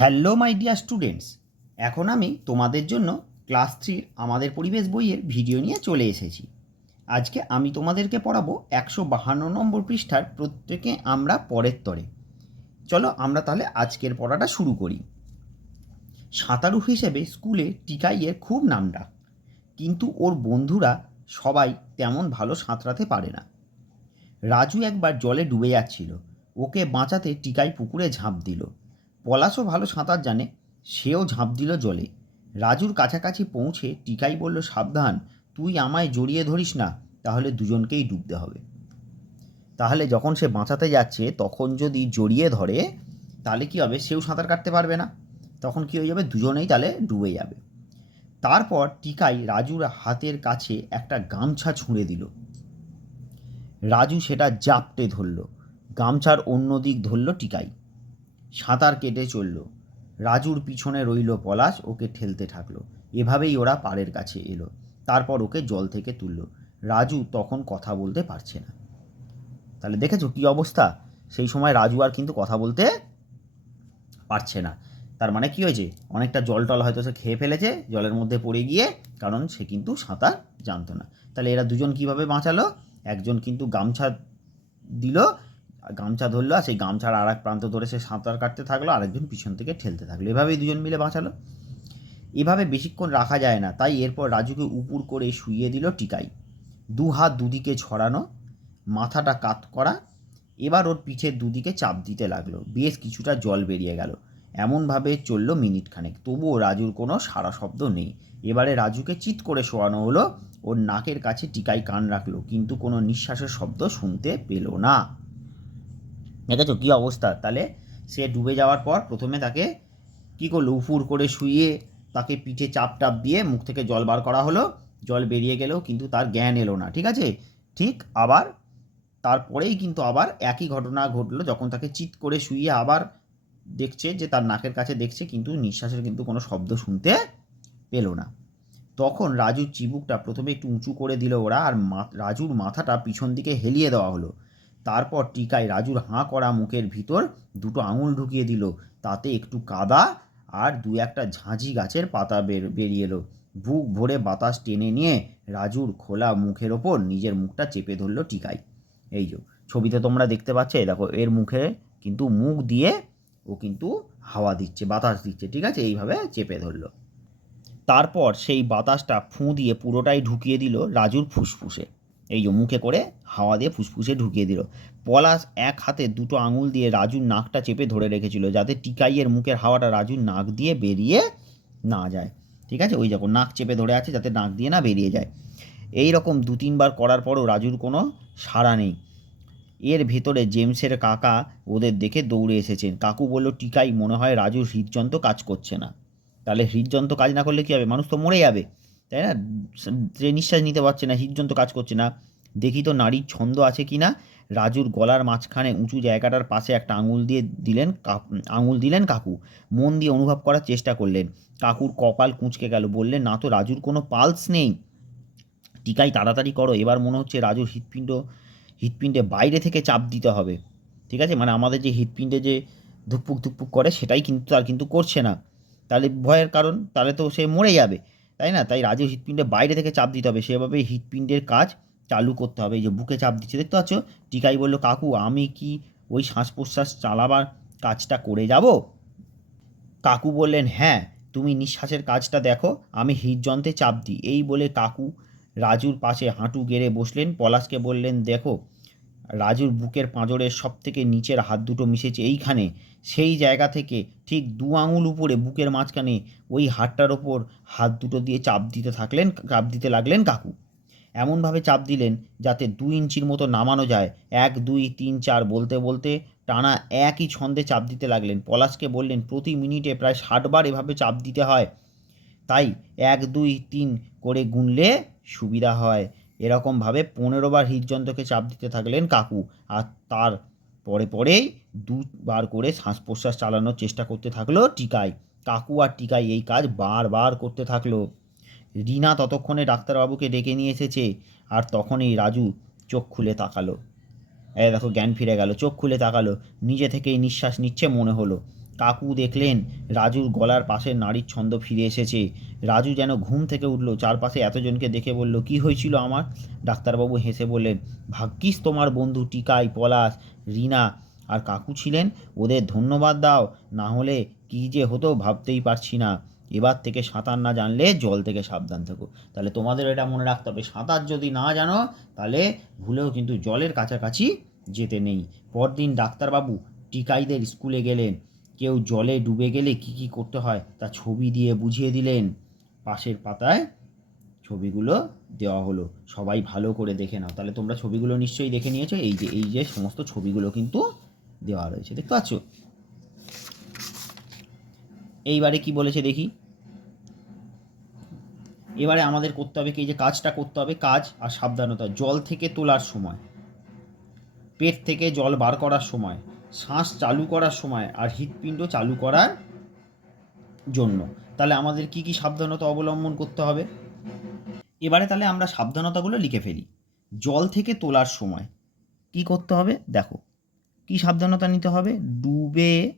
Hello my dear students এখন আমি তোমাদের জন্য ক্লাস থ্রির আমাদের পরিবেশ বইয়ের ভিডিও নিয়ে চলে এসেছি। আজকে আমি তোমাদেরকে পড়াবো একশো বাহান্ন নম্বর পৃষ্ঠার প্রত্যেকে আমরা পরের তরে। চলো আমরা তাহলে আজকের পড়াটা শুরু করি। সাঁতারু হিসেবে স্কুলে টিকাইয়ের খুব নাম ডাক কিন্তু ওর বন্ধুরা সবাই তেমন ভালো সাঁতরাতে পারে না। রাজু একবার জলে ডুবে যাচ্ছিল। ওকে বাঁচাতে টিকাই পুকুরে ঝাঁপ দিল। পলাশও ভালো সাঁতার জানে, সেও ঝাঁপ দিল জলে। রাজুর কাছাকাছি পৌঁছে টিকাই বলল, সাবধান, তুই আমায় জড়িয়ে ধরিস না, তাহলে দুজনকেই ডুবতে হবে। তাহলে যখন সে বাঁচাতে যাচ্ছে, তখন যদি জড়িয়ে ধরে, তাহলে কি হবে? সেও সাঁতার কাটতে পারবে না। তখন কি হয়ে যাবে? দুজনেই তাহলে ডুবে যাবে। তারপর টিকাই রাজুর হাতের কাছে একটা গামছা ছুঁড়ে দিল। রাজু সেটা জাপটে ধরল। গামছার অন্য দিক ধরল টিকাই। সাঁতার কেটে চলল। রাজুর পিছনে রইল পলাশ, ওকে ঠেলতে থাকল এভাবেই ওরা পাড়ের কাছে এলো। তারপর ওকে জল থেকে তুললো। রাজু তখন কথা বলতে পারছে না। তাহলে দেখেছ কী অবস্থা? সেই সময় রাজু আর কিন্তু কথা বলতে পারছে না। তার মানে কি হয়েছে? অনেকটা জল টল হয়তো সে খেয়ে ফেলেছে, জলের মধ্যে পড়ে গিয়ে, কারণ সে কিন্তু সাঁতার জানতো না। তাহলে এরা দুজন কীভাবে বাঁচালো? একজন কিন্তু গামছা দিল গামছা ধরলো আর সেই গামছার আর এক প্রান্ত ধরে সে সাঁতার কাটতে থাকল, আরেকজন পিছন থেকে ঠেলতে থাকল। এভাবেই দুজন মিলে বাঁচালো। এভাবে বেশিক্ষণ রাখা যায় না, তাই এরপর রাজুকে উপুর করে শুইয়ে দিল টিকাই। দু হাত দুদিকে ছড়ানো, মাথাটা কাত করা, এবার ওর পিঠের দুদিকে চাপ দিতে লাগল। বেশ কিছুটা জল বেরিয়ে গেল। এমনভাবে চলল মিনিট খানেক তবুও রাজুর কোনো সারা শব্দ নেই। এবারে রাজুকে চিৎ করে শোয়ানো হলো। ওর নাকের কাছে টিকাই কান রাখল, কিন্তু কোনো নিঃশ্বাসের শব্দ শুনতে পেল না। দেখেছ কী অবস্থা? তাহলে সে ডুবে যাওয়ার পর প্রথমে তাকে কী করল? উপুর করে শুইয়ে তাকে পিঠে চাপ টাপ দিয়ে মুখ থেকে জল বার করা হলো। জল বেরিয়ে গেলেও কিন্তু তার জ্ঞান এলো না, ঠিক আছে? ঠিক আবার তারপরেই কিন্তু আবার একই ঘটনা ঘটলো যখন তাকে চিৎ করে শুয়ে আবার দেখছে যে তার নাকের কাছে দেখছে কিন্তু নিঃশ্বাসের কিন্তু কোনো শব্দ শুনতে পেল না। তখন রাজুর চিবুকটা প্রথমে একটু উঁচু করে দিল ওরা আর রাজুর মাথাটা পিছন দিকে হেলিয়ে দেওয়া হলো। তারপর টিকায় রাজুর হাঁ করা মুখের ভিতর দুটো আঙুল ঢুকিয়ে দিল। তাতে একটু কাদা আর দু একটা ঝাঁঝি গাছের পাতা বের, বেরিয়ে এলো। বুক ভরে বাতাস টেনে নিয়ে রাজুর খোলা মুখের ওপর নিজের মুখটা চেপে ধরলো টিকাই এই যে, ছবিতে তোমরা দেখতে পাচ্ছ দেখো, এর মুখে কিন্তু মুখ দিয়ে ও কিন্তু হাওয়া দিচ্ছে, বাতাস দিচ্ছে, ঠিক আছে? এইভাবে চেপে ধরলো। তারপর সেই বাতাসটা ফুঁ দিয়ে পুরোটাই ঢুকিয়ে দিল রাজুর ফুসফুসে। এই যে মুখে করে হাওয়া দিয়ে ফুসফুসে ঢুকিয়ে দিল। পলাশ এক হাতে দুটো আঙুল দিয়ে রাজুর নাকটা চেপে ধরে রেখেছিল, যাতে টিকাইয়ের মুখের হাওয়াটা রাজুর নাক দিয়ে বেরিয়ে না যায়। ঠিক আছে? ওই যখন নাক চেপে ধরে আছে যাতে নাক দিয়ে না বেরিয়ে যায়। এই রকম দু তিনবার করার পরও রাজুর কোনো সাড়া নেই। এর ভেতরে জেমসের কাকা ওদের দেখে দৌড়ে এসেছেন। কাকু বলল, টিকাই, মনে হয় রাজুর হৃদযন্ত্র কাজ করছে না। তাহলে হৃদযন্ত্র কাজ না করলে কী হবে? মানুষ তো মরে যাবে। তাই না? যে নিঃশ্বাস নিতে পারছে না, হৃদযন্ত্র কাজ করছে না। দেখি তো নারীর ছন্দ আছে কি না? রাজুর গলার মাঝখানে উঁচু জায়গাটার পাশে একটা আঙুল দিয়ে দিলেন আঙুল দিলেন কাকু। মন দিয়ে অনুভব করার চেষ্টা করলেন। কাকুর কপাল কুঁচকে গেল। বললেন, না তো, রাজুর কোনো পালস নেই। টিকাই তাড়াতাড়ি করো। এবার মনে হচ্ছে রাজুর হৃৎপিণ্ড, হৃৎপিণ্ডে বাইরে থেকে চাপ দিতে হবে। ঠিক আছে? মানে আমাদের যে হৃৎপিণ্ডে যে ধুকপুক ধুকপুক করে, সেটাই কিন্তু তার কিন্তু করছে না। তাহলে ভয়ের কারণ? তাহলে তো সে মরে যাবে। তাই না? তাই রাজুর হৃৎপিণ্ডে বাইরে থেকে চাপ দিতে হবে। সেভাবে হৃৎপিণ্ডের কাজ চালু করতে হবে। এই যে বুকে চাপ দিচ্ছে, দেখতে পাচ্ছ? টিকাই বলল, কাকু, আমি কি ওই শ্বাস প্রশ্বাস চালাবার কাজটা করে যাব? কাকু বললেন হ্যাঁ তুমি নিঃশ্বাসের কাজটা দেখো, আমি হৃদযন্ত্রে চাপ দিই। এই বলে কাকু রাজুর পাশে হাঁটু গেড়ে বসলেন। পলাশকে বললেন, দেখো রাজুর বুকের পাঁজরের সব থেকে নিচের হাত দুটো মিশেছে এইখানে। সেই জায়গা থেকে ঠিক দু আঙুল উপরে বুকের মাঝখানে ওই হাতটার ওপর হাত দুটো দিয়ে চাপ দিতে থাকলেন, চাপ দিতে লাগলেন কাকু। এমনভাবে চাপ দিলেন যাতে দু ইঞ্চির মতো নামানো যায়। এক, দুই, তিন, চার বলতে বলতে টানা একই ছন্দে চাপ দিতে লাগলেন। পলাশকে বললেন, প্রতি মিনিটে প্রায় ষাটবার এভাবে চাপ দিতে হয়। তাই এক, দুই, তিন করে গুনলে সুবিধা হয়। এরকমভাবে পনেরো বার হৃদযন্ত্রকে চাপ দিতে থাকলেন কাকু। আর তার পরে পরেই দুবার করে শ্বাস প্রশ্বাস চালানোর চেষ্টা করতে থাকল টিকাই কাকু আর টিকাই এই কাজ বারবার করতে থাকল। রিনা ততক্ষণে ডাক্তারবাবুকে ডেকে নিয়ে এসেছে আর তখনই রাজু চোখ খুলে তাকালো। এই দেখো, জ্ঞান ফিরে গেল, চোখ খুলে তাকালো। নিজে থেকেই নিঃশ্বাস নিচ্ছে মনে হলো। কাকু দেখলেন রাজুর গলার পাশে নারীর ছন্দ ফিরে এসেছে। রাজু যেন ঘুম থেকে উঠল, চারপাশে এতজনকে দেখে বলল, কি হয়েছিল আমার? ডাক্তারবাবু হেসে বললেন, ভাগ্যিস তোমার বন্ধু টিকাই, পলাশ, রিনা আর কাকু ছিলেন। ওদের ধন্যবাদ দাও, না হলে কী যে হতো ভাবতেই পারছি না। এবার থেকে সাঁতার না জানলে জল থেকে সাবধান থেকো। তাহলে তোমাদের এটা মনে রাখতে হবে, সাঁতার যদি না জানো, তাহলে ভুলেও কিন্তু জলের কাছাকাছি যেতে নেই। পরদিন ডাক্তারবাবু টিকাইদের স্কুলে গেলেন। কেউ জলে ডুবে গেলে কি কি করতে হয় তা ছবি দিয়ে বুঝিয়ে দিলেন। পাশের পাতায় ছবিগুলো দেওয়া হলো। সবাই ভালো করে দেখে নাও। তাহলে তোমরা ছবিগুলো নিশ্চয়ই দেখে নিয়েছো। এই যে এই যে সমস্ত ছবিগুলো কিন্তু দেওয়া রয়েছে। দেখতে পাচ্ছ? এইবারে কি বলেছে দেখি? এবারে আমাদের করতে হবে কি? যে কাজটা করতে হবে, কাজ আর সাবধানতা। জল থেকে তোলার সময়। পেট থেকে জল বার করার সময়। শ্বাস চালু করার সময় আর হৃৎপিণ্ড চালু করার জন্য। তাহলে আমাদের কি কি সাবধানতা অবলম্বন করতে হবে? এবারে তাহলে আমরা সাবধানতাগুলো লিখে ফেলি। জল থেকে তোলার সময় কি করতে হবে? দেখো, কি সাবধানতা নিতে হবে? ডুবে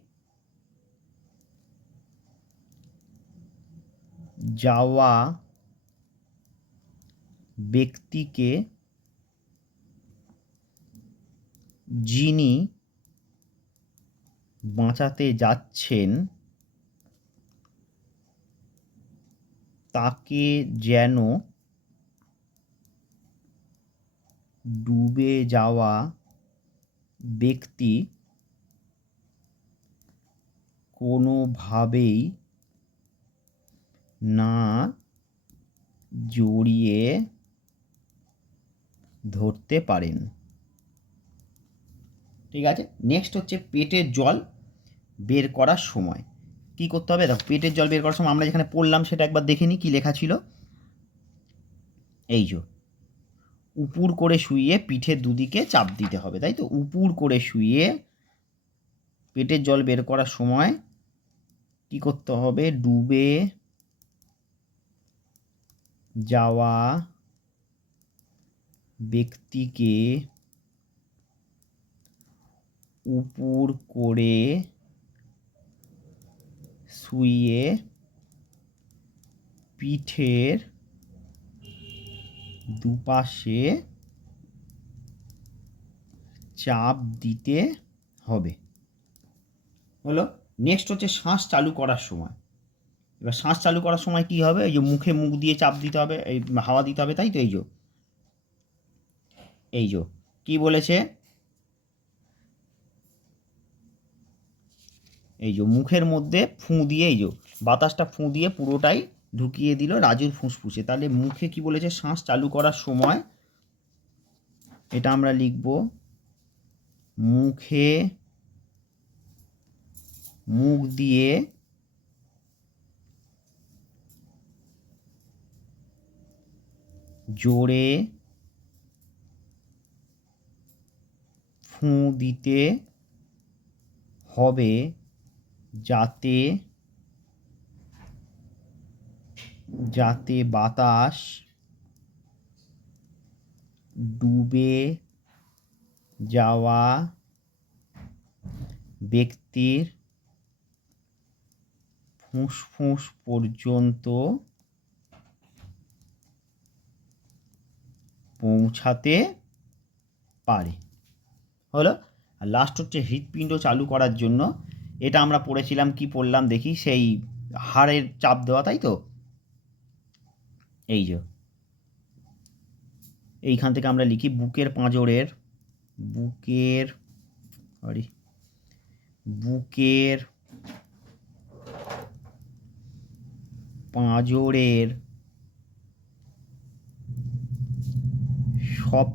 যাওয়া ব্যক্তিকে যিনি বাঁচাতে যাচ্ছেন, তাকে যেন ডুবে যাওয়া ব্যক্তি কোনোভাবেই না জড়িয়ে ধরতে পারেন। ঠিক আছে? নেক্সট হচ্ছে পেটের জল। বের করার সময়। কি করতে হবে? দেখো, পেটের জল বের করার সময় আমরা যেখানে পড়লাম সেটা একবার দেখে নিই কী লেখা ছিল। এই যে, উপুর করে শুইয়ে পিঠের দুদিকে চাপ দিতে হবে, তাই তো? উপুর করে শুইয়ে পেটের জল বের করার সময় কি করতে হবে? ডুবে যাওয়া ব্যক্তিকে উপুর করে শুইয়ে পিঠের দুপাশে চাপ দিতে হবে। হলো নেক্সট হচ্ছে শ্বাস চালু করার সময়। এবার শ্বাস চালু করার সময় কি হবে? এই যে মুখে মুখ দিয়ে চাপ দিতে হবে, এই হাওয়া দিতে হবে, তাই তো? এই যে এই যে, কি বলেছে? এই যে মুখের মধ্যে ফুঁ দিয়ে, এই যে বাতাসটা ফুঁ দিয়ে পুরোটাই ঢুকিয়ে দিল রাজুর ফুসফুসে। তাহলে মুখে কি বলেছে? শ্বাস চালু করার সময় এটা আমরা লিখব, মুখে মুখ দিয়ে জোরে ফুঁ দিতে হবে। যাতে যাতে বাতাস ডুবে যাওয়া ব্যক্তির ফুসফুস পর্যন্ত পৌঁছাতে পারে। হলো, আর লাস্ট হচ্ছে হৃৎপিণ্ড চালু করার জন্য এটা আমরা পড়েছিলাম, কি পড়লাম দেখি, সেই হাড়ের চাপ দেওয়া, তাই তো? এই যে। এইখান থেকে আমরা লিখি বুকের পাঁজরের, বুকের সরি বুকের পাঁজরের সব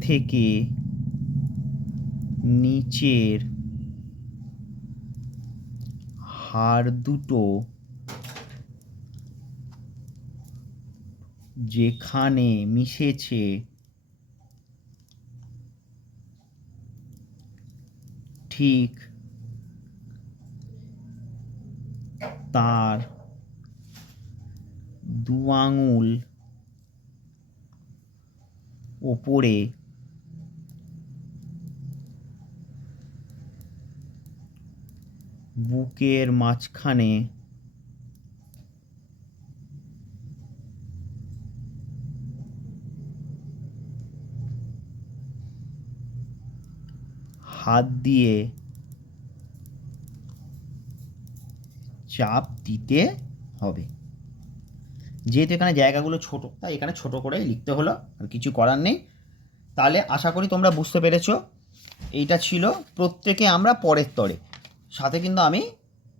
থেকে নিচের হাড় দুটো যেখানে মিশেছে ঠিক তার দু আঙুল ওপরে বুকের মাঝখানে হাত দিয়ে চাপ দিতে হবে। যেহেতু এখানে জায়গাগুলো ছোট, তাই এখানে ছোট করেই লিখতে হলো, আর কিছু করার নেই। তাহলে আশা করি তোমরা বুঝতে পেরেছ, এইটা ছিল প্রত্যেকে আমরা পরের তরে। সাথে কিন্তু আমি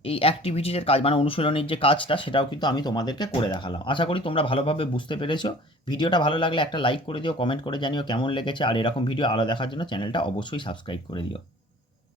এই অ্যাক্টিভিটিসের কাজ মানে অনুশীলনের যে কাজটা, সেটাও কিন্তু আমি তোমাদেরকে করে দেখালাম। আশা করি তোমরা ভালোভাবে বুঝতে পেরেছ। ভিডিওটা ভালো লাগলে একটা লাইক করে দিও কমেন্ট করে জানিও কেমন লেগেছে। আর এরকম ভিডিও আলো দেখার জন্য চ্যানেলটা অবশ্যই সাবস্ক্রাইব করে দিও।